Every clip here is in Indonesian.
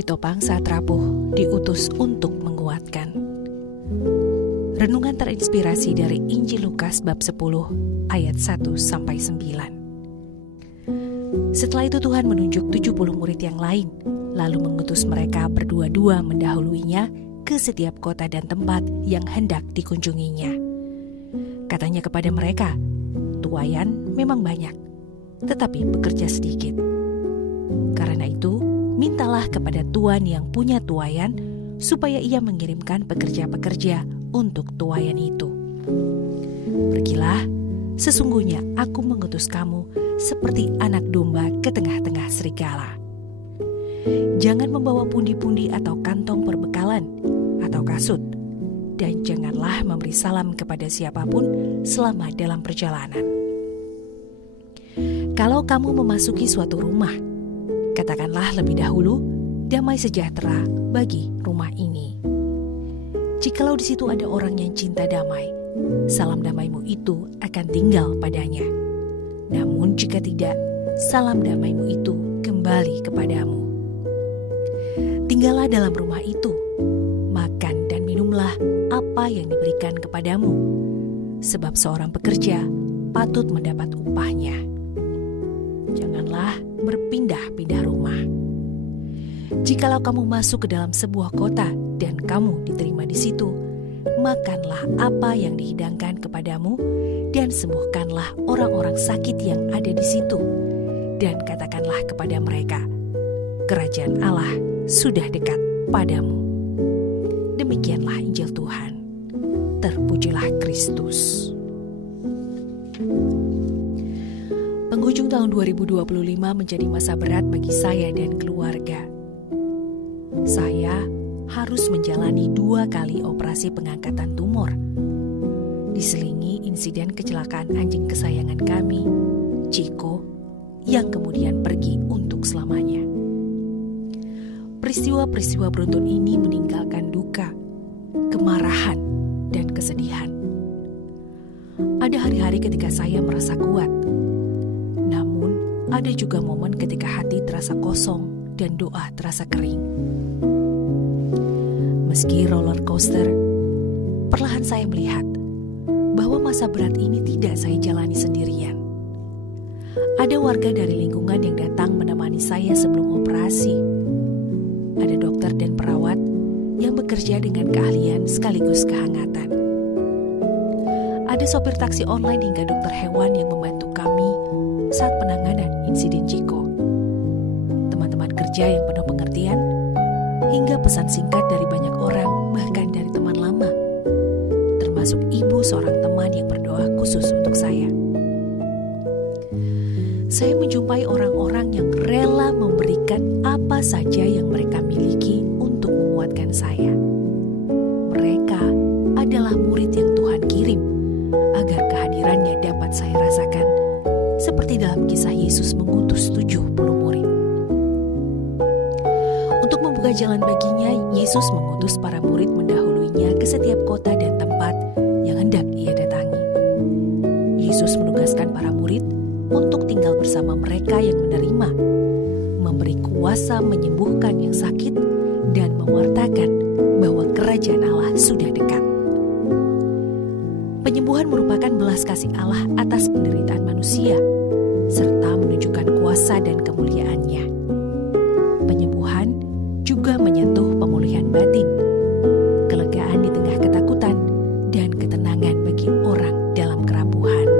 ditopang saat rapuh, diutus untuk menguatkan. Renungan terinspirasi dari Injil Lukas bab 10 ayat 1-9. Setelah itu Tuhan menunjuk 70 murid yang lain, lalu mengutus mereka berdua-dua mendahuluinya ke setiap kota dan tempat yang hendak dikunjunginya. Katanya kepada mereka, tuaian memang banyak, tetapi pekerja sedikit. Karena itu, mintalah kepada Tuan yang punya tuaian, supaya ia mengirimkan pekerja-pekerja untuk tuaian itu. Pergilah, sesungguhnya aku mengutus kamu seperti anak domba ke tengah-tengah serigala. Jangan membawa pundi-pundi atau kantong perbekalan atau kasut, dan janganlah memberi salam kepada siapapun selama dalam perjalanan. Kalau kamu memasuki suatu rumah, katakanlah lebih dahulu, damai sejahtera bagi rumah ini. Jikalau di situ ada orang yang cinta damai, salam damaimu itu akan tinggal padanya. Namun jika tidak, salam damaimu itu kembali kepadamu. Tinggallah dalam rumah itu, makan dan minumlah apa yang diberikan kepadamu, sebab seorang pekerja patut mendapat upahnya. Janganlah berpindah-pindah rumah. Jikalau kamu masuk ke dalam sebuah kota dan kamu diterima di situ, makanlah apa yang dihidangkan kepadamu dan sembuhkanlah orang-orang sakit yang ada di situ, dan katakanlah kepada mereka, kerajaan Allah sudah dekat padamu. Demikianlah Injil Tuhan. Terpujilah Kristus. Penghujung tahun 2025 menjadi masa berat bagi saya dan keluarga. Saya harus menjalani 2 kali operasi pengangkatan tumor. Diselingi insiden kecelakaan anjing kesayangan kami, Chico, yang kemudian pergi untuk selamanya. Peristiwa-peristiwa beruntun ini meninggalkan duka, kemarahan, dan kesedihan. Ada hari-hari ketika saya merasa kuat, namun ada juga momen ketika hati terasa kosong dan doa terasa kering. Meski roller coaster, perlahan saya melihat bahwa masa berat ini tidak saya jalani sendirian. Ada warga dari lingkungan yang datang menemani saya sebelum operasi. Ada dokter dan perawat yang bekerja dengan keahlian sekaligus kehangatan. Ada sopir taksi online hingga dokter hewan yang membantu kami saat penanganan insiden Chico. Teman-teman kerja yang penuh pengertian, hingga pesan singkat dari banyak orang, bahkan dari teman lama, termasuk ibu seorang teman yang berdoa khusus untuk saya. Saya menjumpai orang-orang yang rela memberikan apa saja yang mereka miliki untuk menguatkan saya. Mereka adalah murid yang Tuhan kirim agar kehadirannya dapat saya rasakan, seperti dalam kisah Yesus mengutus 70 murid. Untuk membuka jalan baginya, Yesus mengutus para murid mendahuluinya ke setiap kota dan tempat yang hendak ia datangi. Yesus menugaskan para murid untuk tinggal bersama mereka yang menerima, memberi kuasa menyembuhkan yang sakit, dan mewartakan bahwa kerajaan Allah sudah dekat. Penyembuhan merupakan belas kasih Allah atas penderitaan manusia, serta menunjukkan kuasa dan kemuliaannya. Penyembuhan juga menyentuh pemulihan batin, kelegaan di tengah ketakutan, dan ketenangan bagi orang dalam kerapuhan.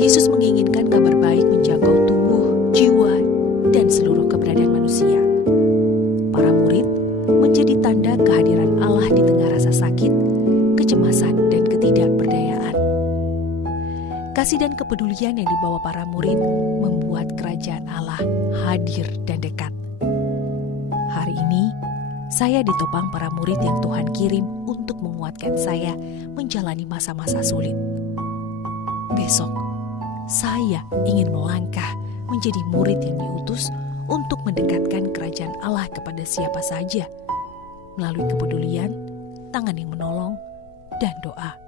Yesus menginginkan kabar baik menjangkau tubuh, jiwa, dan seluruh keberadaan manusia. Para murid menjadi tanda kehadiran Allah di tengah rasa sakit, kecemasan, dan ketidakberdayaan. Kasih dan kepedulian yang dibawa para murid membuat kerajaan Allah hadir dan dekat. Hari ini, saya ditopang para murid yang Tuhan kirim untuk menguatkan saya menjalani masa-masa sulit. Besok, saya ingin melangkah menjadi murid yang diutus untuk mendekatkan kerajaan Allah kepada siapa saja, melalui kepedulian, tangan yang menolong, dan doa.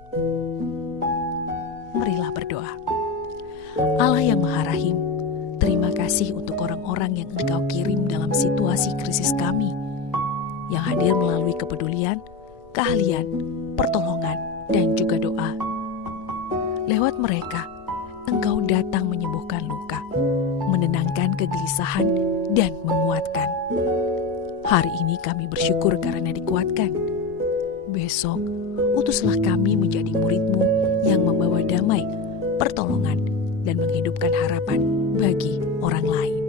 Marilah berdoa. Allah yang Maha Rahim, Terima kasih untuk orang-orang yang Engkau kirim dalam situasi krisis kami, yang hadir melalui kepedulian, keahlian, pertolongan, dan juga doa. Lewat mereka, Engkau datang menyembuhkan luka, menenangkan kegelisahan, dan menguatkan. Hari ini kami bersyukur karena dikuatkan. Besok, utuslah kami menjadi murid-Mu yang membawa damai, pertolongan, dan menghidupkan harapan bagi orang lain.